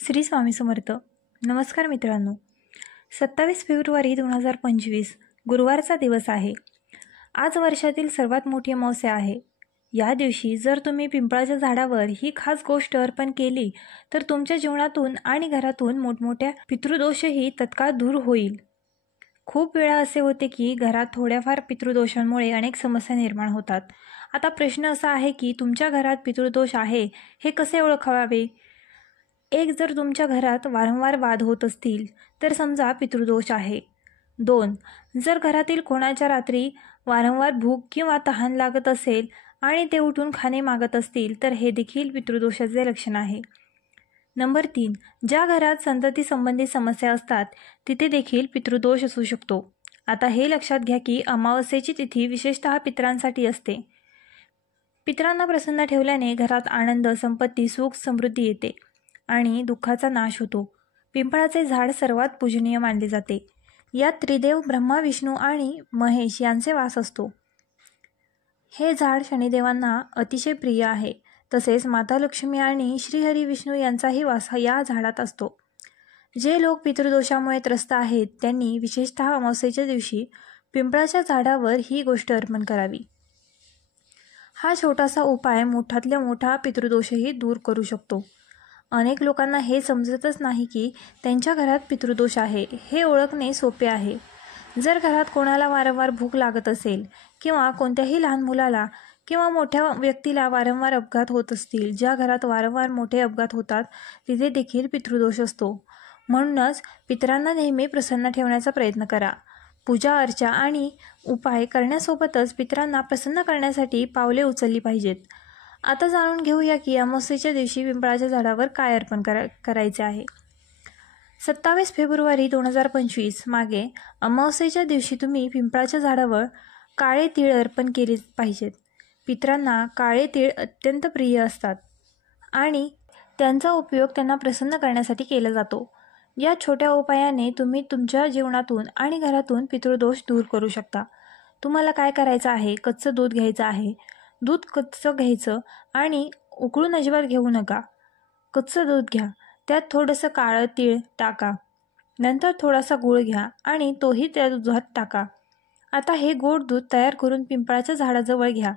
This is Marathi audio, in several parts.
श्री स्वामी समर्थ. नमस्कार मित्रांनो. 27 फेब्रुवारी 2025 गुरुवारचा दिवस आहे. आज वर्षातील सर्वात मोठी अमावस्या आहे. या दिवशी जर तुम्ही पिंपळाच्या झाडावर ही खास गोष्ट अर्पण केली तर तुमच्या जीवनातून आणि घरातून मोठमोठ्या पितृदोषही तत्काळ दूर होईल. खूप वेळा असे होते की घरात थोड्याफार पितृदोषांमुळे अनेक समस्या निर्माण होतात. आता प्रश्न असा आहे की तुमच्या घरात पितृदोष आहे हे कसे ओळखावे? एक, जर तुमच्या घरात वारंवार वाद होत असतील तर समजा पितृदोष आहे. 2, जर घरातील कोणाच्या रात्री वारंवार भूक किंवा तहान लागत असेल आणि ते उठून खाणे मागत असतील तर हे देखील पितृदोषाचे लक्षण आहे. नंबर 3, ज्या घरात संतती संबंधी समस्या असतात तिथे देखील पितृदोष असू शकतो. आता हे लक्षात घ्या की अमावस्येची तिथी विशेषतः पितरांसाठी असते. पितरांना प्रसन्न ठेवल्याने घरात आनंद, संपत्ती, सुख, समृद्धी येते आणि दुःखाचा नाश होतो. पिंपळाचे झाड सर्वात पूजनीय मानले जाते. यात त्रिदेव ब्रह्मा, विष्णू आणि महेश यांचे वास असतो. हे झाड शनिदेवांना अतिशय प्रिय आहे. तसेच माता लक्ष्मी आणि श्रीहरी विष्णू यांचाही वास या झाडात असतो. जे लोक पितृदोषामुळे त्रस्त आहेत त्यांनी विशेषतः अमावस्येच्या दिवशी पिंपळाच्या झाडावर ही गोष्ट अर्पण करावी. हा छोटासा उपाय मोठातल्या मोठा पितृदोषही दूर करू शकतो. अनेक लोकांना हे समजतच नाही की त्यांच्या घरात पितृदोष आहे. हे ओळखणे सोपे आहे. जर घरात कोणाला वारंवार भूक लागत असेल किंवा कोणत्याही लहान मुलाला किंवा मोठ्या व्यक्तीला वारंवार अपघात होत असतील, ज्या घरात वारंवार मोठे अपघात होतात तिथे देखील पितृदोष असतो. म्हणूनच पितरांना नेहमी प्रसन्न ठेवण्याचा प्रयत्न करा. पूजा अर्चा आणि उपाय करण्यासोबतच पितरांना प्रसन्न करण्यासाठी पावले उचलली पाहिजेत. आता जाणून घेऊया की अमावस्येच्या दिवशी पिंपळाच्या झाडावर काय अर्पण करायचे आहे. 27 फेब्रुवारी 2025 मागे अमावस्येच्या दिवशी तुम्ही पिंपळाच्या झाडावर काळे तीळ अर्पण केले पाहिजेत. पितरांना काळे तीळ अत्यंत प्रिय असतात आणि त्यांचा उपयोग त्यांना प्रसन्न करण्यासाठी केला जातो. या छोट्या उपायाने तुम्ही तुमच्या जीवनातून आणि घरातून पितृदोष दूर करू शकता. तुम्हाला काय करायचं आहे? कच्चं दूध घ्यायचं आहे. दूध कच्चं घ्यायचं आणि उकळून अजिबात घेऊ नका. कच्चं दूध घ्या, त्यात थोडंसं काळं तीळ टाका. नंतर थोडासा गूळ घ्या आणि तोही त्या दुधात टाका. आता हे गोड दूध तयार करून पिंपळाच्या झाडाजवळ घ्या.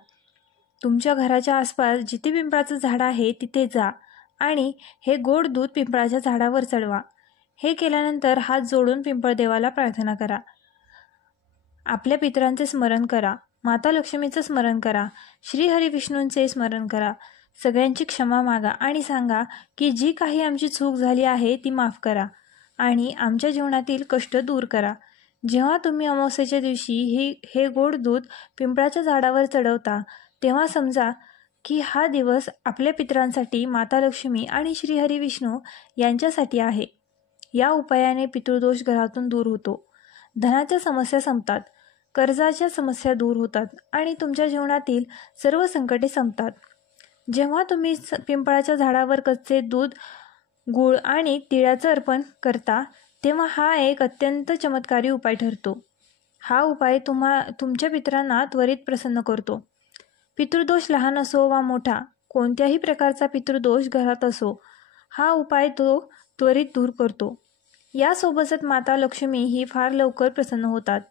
तुमच्या घराच्या आसपास जिथे पिंपळाचं झाड आहे तिथे जा आणि हे गोड दूध पिंपळाच्या झाडावर चढवा. हे केल्यानंतर हात जोडून पिंपळदेवाला प्रार्थना करा. आपल्या पितरांचे स्मरण करा. माता लक्ष्मीचं स्मरण करा. श्रीहरी विष्णूंचे स्मरण करा. सगळ्यांची क्षमा मागा आणि सांगा की जी काही आमची चूक झाली आहे ती माफ करा आणि आमच्या जीवनातील कष्ट दूर करा. जेव्हा तुम्ही अमावस्येच्या दिवशी हे गोड दूध पिंपळाच्या झाडावर चढवता तेव्हा समजा की हा दिवस आपल्या पितरांसाठी, माता लक्ष्मी आणि श्रीहरी विष्णू यांच्यासाठी आहे. या उपायाने पितृदोष घरातून दूर होतो. धनाच्या समस्या संपतात, कर्जाच्या समस्या दूर होतात आणि तुमच्या जीवनातील सर्व संकटे संपतात. जेव्हा तुम्ही पिंपळाच्या झाडावर कच्चे दूध, गूळ आणि तिळाचं अर्पण करता तेव्हा हा एक अत्यंत चमत्कारी उपाय ठरतो. हा उपाय तुमच्या पितरांना त्वरित प्रसन्न करतो. पितृदोष लहान असो वा मोठा, कोणत्याही प्रकारचा पितृदोष घरात असो, हा उपाय तो त्वरित दूर करतो. यासोबतच माता लक्ष्मी ही फार लवकर प्रसन्न होतात.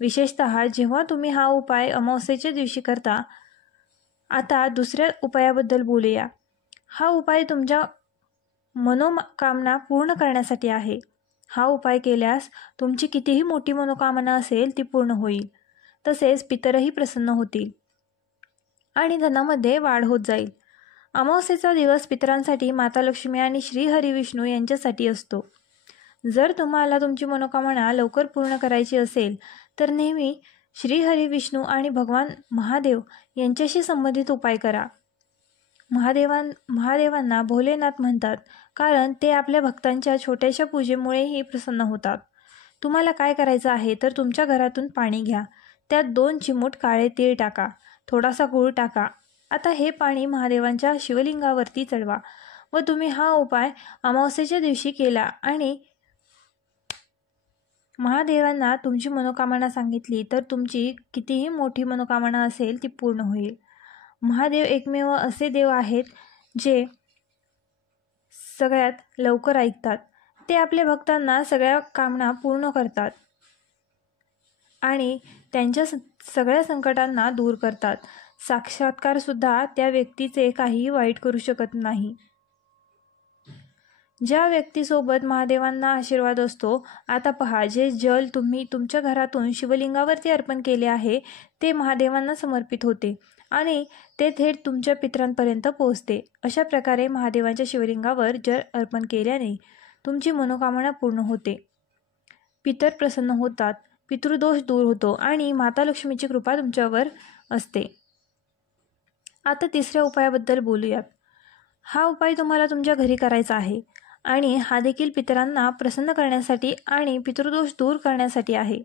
विशेषतः जेव्हा तुम्ही हा उपाय अमावस्येच्या दिवशी करता. आता दुसऱ्या उपायाबद्दल बोलूया. हा उपाय तुमच्या मनोकामना पूर्ण करण्यासाठी आहे. हा उपाय केल्यास तुमची कितीही मोठी मनोकामना असेल ती पूर्ण होईल. तसेच पितरही प्रसन्न होतील आणि धनामध्ये वाढ होत जाईल. अमावस्येचा दिवस पितरांसाठी, माता लक्ष्मी आणि श्रीहरी विष्णू यांच्यासाठी असतो. जर तुम्हाला तुमची मनोकामना लवकर पूर्ण करायची असेल तर नेहमी श्रीहरी विष्णू आणि भगवान महादेव यांच्याशी संबंधित उपाय करा. महादेवांना भोलेनाथ म्हणतात कारण ते आपल्या भक्तांच्या छोट्याशा पूजेमुळेही प्रसन्न होतात. तुम्हाला काय करायचं आहे तर तुमच्या घरातून पाणी घ्या. त्यात 2 चिमूट काळे तीळ टाका. थोडासा गूळ टाका. आता हे पाणी महादेवांच्या शिवलिंगावरती चढवा व तुम्ही हा उपाय अमावस्येच्या दिवशी केला आणि महादेवांना तुमची मनोकामना सांगितली तर तुमची कितीही मोठी मनोकामना असेल ती पूर्ण होईल. महादेव एकमेव असे देव आहेत जे सगळ्यात लवकर ऐकतात. ते आपल्या भक्तांना सगळ्या कामना पूर्ण करतात आणि त्यांच्या सगळ्या संकटांना दूर करतात. साक्षात्कारसुद्धा त्या व्यक्तीचे काहीही वाईट करू शकत नाही. ज्या व्यक्तीसोबत महादेवांना आशीर्वाद असतो, आता पहा, जे जल तुम्ही तुमच्या घरातून शिवलिंगावरती अर्पण केले आहे ते महादेवांना समर्पित होते आणि ते थेट तुमच्या पितरांपर्यंत पोहोचते. अशा प्रकारे महादेवांच्या शिवलिंगावर जल अर्पण केल्याने तुमची मनोकामना पूर्ण होते, पितर प्रसन्न होतात, पितृदोष दूर होतो आणि माता लक्ष्मीची कृपा तुमच्यावर असते. आता तिसऱ्या उपायाबद्दल बोलूयात. हा उपाय तुम्हाला तुमच्या घरी करायचा आहे आणि हा देखील पितरांना प्रसन्न करण्यासाठी आणि पितृदोष दूर करण्यासाठी आहे.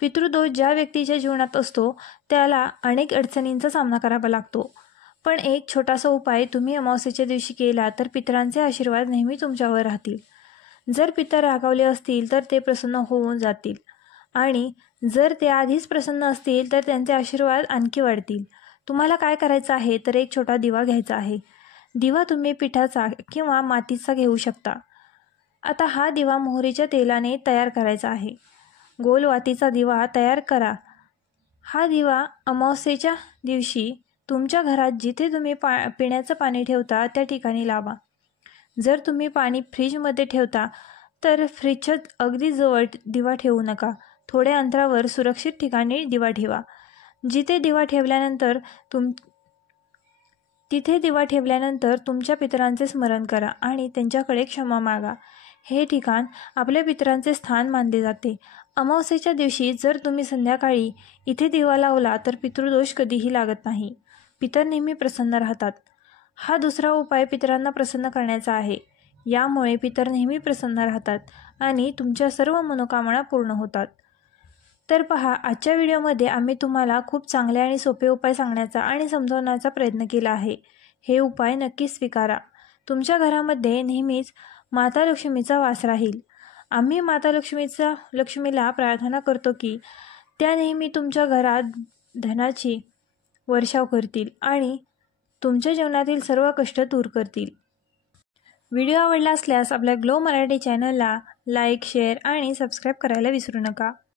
पितृदोष ज्या व्यक्तीच्या जीवनात असतो त्याला अनेक अडचणींचा सामना करावा लागतो, पण एक छोटासा उपाय तुम्ही अमावस्येच्या दिवशी केला तर पितरांचे आशीर्वाद नेहमी तुमच्यावर राहतील. जर पितर रागावले असतील तर ते प्रसन्न होऊन जातील आणि जर ते आधीच प्रसन्न असतील तर त्यांचे आशीर्वाद आणखी वाढतील. तुम्हाला काय करायचं आहे तर एक छोटा दिवा घ्यायचा आहे. दिवा तुम्ही पिठाचा किंवा मातीचा घेऊ शकता. आता हा दिवा मोहरीच्या तेलाने तयार करायचा आहे. गोल वातीचा दिवा तयार करा. हा दिवा अमावस्येच्या दिवशी तुमच्या घरात जिथे तुम्ही पिण्याचं पाणी ठेवता त्या ठिकाणी लावा. जर तुम्ही पाणी फ्रीजमध्ये ठेवता तर फ्रीजच्या अगदी जवळ दिवा ठेवू नका. थोड्या अंतरावर सुरक्षित ठिकाणी दिवा ठेवा. तिथे दिवा ठेवल्यानंतर तुमच्या पितरांचे स्मरण करा आणि त्यांच्याकडे क्षमा मागा. हे ठिकाण आपल्या पितरांचे स्थान मानले जाते. अमावस्येच्या दिवशी जर तुम्ही संध्याकाळी इथे दिवा लावला तर पितृदोष कधीही लागत नाही. पितर नेहमी प्रसन्न राहतात. हा दुसरा उपाय पितरांना प्रसन्न करण्याचा आहे. यामुळे पितर नेहमी प्रसन्न राहतात आणि तुमच्या सर्व मनोकामना पूर्ण होतात. तर पहा, आजच्या व्हिडिओमध्ये आम्ही तुम्हाला खूप चांगले आणि सोपे उपाय सांगण्याचा आणि समजवण्याचा प्रयत्न केला आहे. हे उपाय नक्कीच स्वीकारा. तुमच्या घरामध्ये नेहमीच माता लक्ष्मीचा वास राहील. आम्ही माता लक्ष्मीला प्रार्थना करतो की त्या नेहमी तुमच्या घरात धनाची वर्षाव करतील आणि तुमच्या जीवनातील सर्व कष्ट दूर करतील. व्हिडिओ आवडला असल्यास आपल्या ग्लो मराठी चॅनलला लाईक, शेअर आणि सबस्क्राईब करायला विसरू नका.